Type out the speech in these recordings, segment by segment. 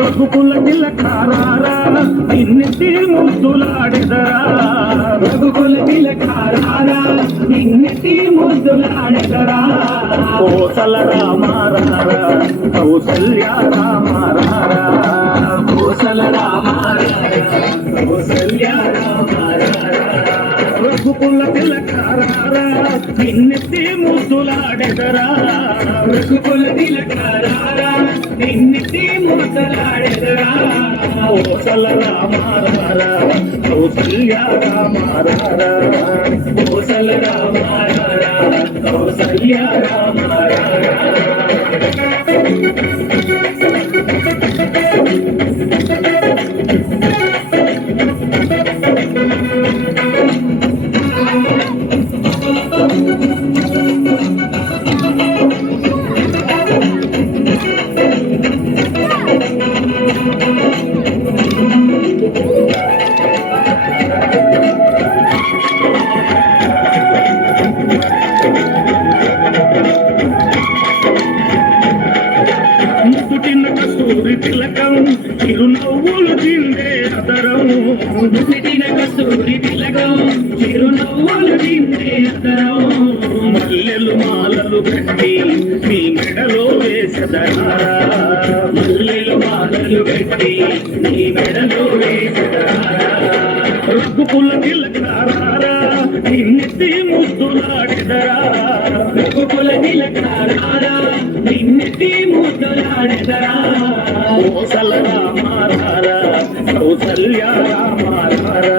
రఘుకుల తిలకారారా నిన్నెత్తి ముద్దులాడెదరా రఘుకుల తిలకారారా నిన్నెత్తి ముద్దులాడెదరా కోసల రామారారా కౌసల్య రామారారా కోసల రామారారా కౌసల్య రామారారా రఘుకుల తిలకారారా నిన్నెత్తి ముద్దులాడెదరా రఘుకుల తిలకారారా నిన్నెత్తి ముద్దులాడెదరా కోసల రామారారా కౌసల్య రామారారా కోసల రామారారా కౌసల్య రామారారా తిలకం చిరునవ్వులు చిందే అదరం పుట్టిన కస్తూరి తిలకం చిరునవ్వులు చిందే అదరం మల్లెలు మాలలు కట్టి మీ మెడలో వేసదరా మల్లెలు మాలలు కట్టి మీ మెడలో వేసదరా రఘుకుల తిలకారారా నిన్నెత్తి ముద్దులాడెదరా రఘుకుల తిలకారారా నిన్నెత్తి ముద్దులాడెదరా కోసల రామారారా కౌసల్య రామారారా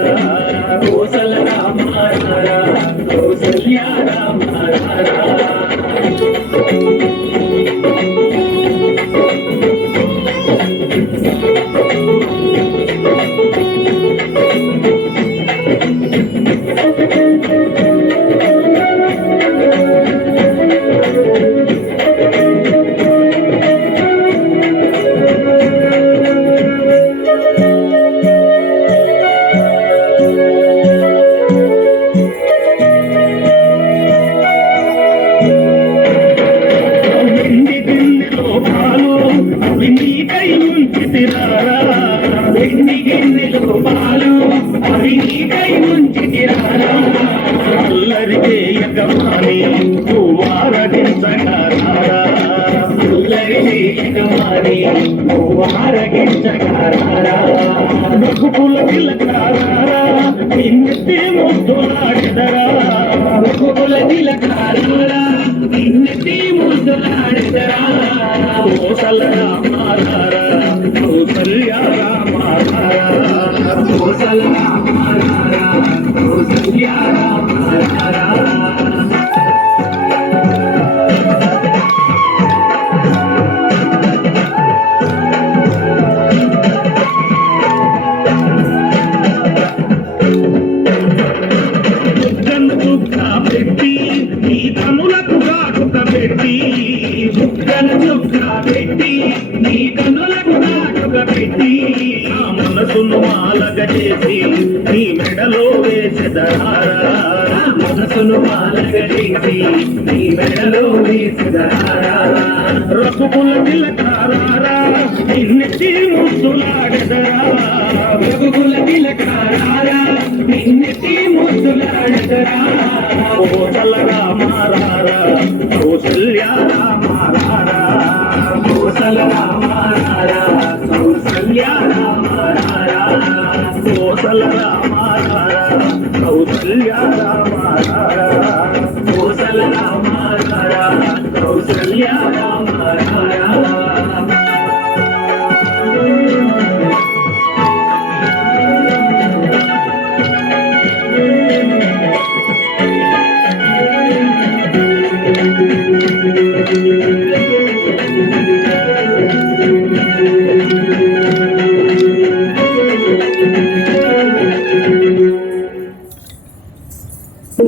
కోసల రామారారా కౌసల్య రామారారా అల్లరికే యజమాని పువ్వారగించగారా అల్లరికే యజమాని పువ్వారగించగారా రఘుకుల తిలకారారా నిన్నెత్తి ముద్దులాడెదరా రఘుకుల తిలకారారా నిన్నెత్తి ముద్దులాడెదరా కోసల రామారారా కౌసల్య రామారారా కోసల రామారారా కౌసల్య రామారారా పెట్టి నీ కనులకు కాటుక పెట్టి పెట్టి నీ కనులకు కాటుక పెట్టి ఆ మనసును మాలగ చేసి నీ మెడలో వేసెదరా మనసును మాలగ చేసి నీ మెడలో వేసెదరా రఘుకుల తిలకారారా నిన్నెత్తి ముద్దులాడెదరా రఘుకుల తిలకారారా నిన్నెత్తి ముద్దులాడెదరా కోసల రామారారా కౌసల్య రామారారా కోసల రామారారా కౌసల్య రామారారా కోసల రామారారా కౌసల్య రామారారా కోసల రామారారా కౌసల్య